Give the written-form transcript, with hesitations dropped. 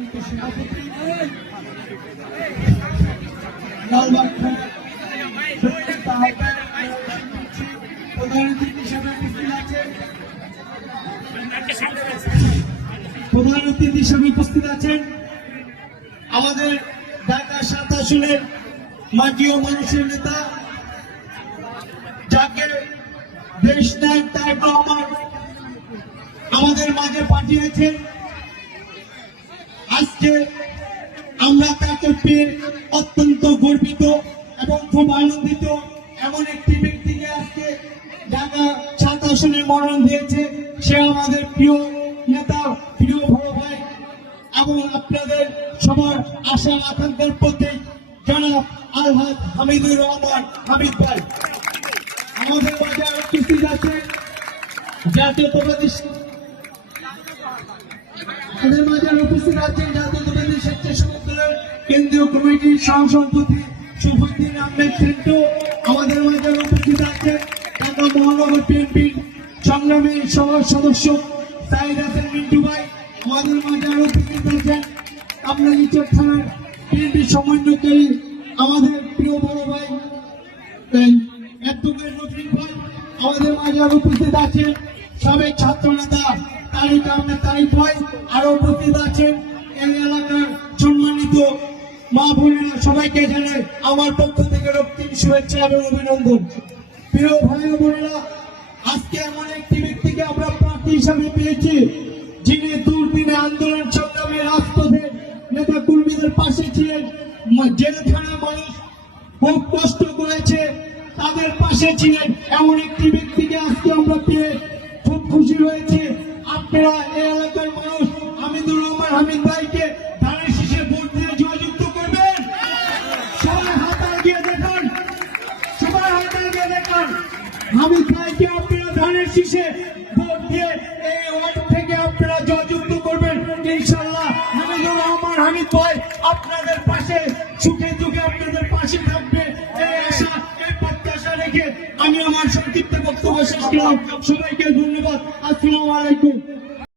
সম্মানিত সভাপতি লালবাগ থানার প্রধান অতিথি হিসেবে উপস্থিত আছেন আমাদের ঢাকা ৭ আসনের মাটি ও মানুষের নেতা, যাকে দেশ নায়ক তারেক রহমান আমাদের মাঝে পাঠিয়েছেন। আজকে আমরা তাকে পেয়ে অত্যন্ত গর্বিত এবং খুব আনন্দিত। এমন একটি ব্যক্তিকে আজকে ঢাকা ৭ আসনে মনোনয়ন দিয়েছে, সে আমাদের প্রিয় নেতা, প্রিয় বড় ভাই এবং আপনাদের সবার আশা আকাঙ্ক্ষার প্রতীক জনাব আলহাজ হামিদুর রহমান হামিদ ভাই। আমাদের মাঝে আরো উপস্থিত আছে জাতীয়তাবাদী স্বেচ্ছাসেবক দলের কেন্দ্রীয় কমিটির সহসভাপতি শফিউদ্দিন আহমেদ সিন্টু। আমাদের মাঝে উপস্থিত আছে ঢাকা মহানগর বিএনপির সংগ্রামী সদস্য সাইদ হাসান মিন্টু ভাই। আমাদের মাঝে আরো উপস্থিত আছেন কামরাঙ্গীরচর থানার বিএনপির সমন্বয়কারী আমাদের প্রিয় বড় ভাই অ্যাডভোকেট রফিক ভাই। আমাদের মাঝে আরো উপস্থিত আছেন সাবেক ছাত্র নেতা তারিক আহমেদ তারিক ভাই। আরো উপস্থিত আছেন এই এলাকার সম্মানিত মা বোনেরা। সবাইকে জানাই আমার পক্ষ থেকে রক্তিম শুভেচ্ছা এবং অভিনন্দন। প্রিয় ভাই ও বোনেরা, আজকে এমন একটি ব্যক্তিকে আমরা প্রার্থী হিসাবে পেয়েছি, যিনি দুর্দিনে আন্দোলন সংগ্রামে রাজপথে নেতা কর্মীদের পাশে ছিলেন। জেলখানা মানুষ খুব কষ্ট করেছে, তাদের পাশে ছিলেন। এমন একটি ব্যক্তিকে আজকে আমরা পেয়ে খুব খুশি হয়েছে। আপনারা এই এলাকার মানুষ হামিদুর রহমান হামিদ ভাইকে ধানের শীষে ভোট দিয়ে জয়যুক্ত করবেন। সবাই হাত এগিয়ে দেখান, সবাই হাত এগিয়ে দেখান। হামিদ ভাইকে আপনারা ধানের শীষে ভোট দিয়ে এই ওয়ার্ড থেকে আপনারা জয়যুক্ত করবেন ইনশাআল্লাহ। হামিদুর রহমান হামিদ ভাই আপনাদের পাশে সুখে দুঃখে আপনাদের পাশে থাকবে, এই আশা এই প্রত্যাশা রেখে আমি আমার সংক্ষিপ্ত বক্তব্য শেষ করলাম। সবাইকে ধন্যবাদ। আসসালামু আলাইকুম।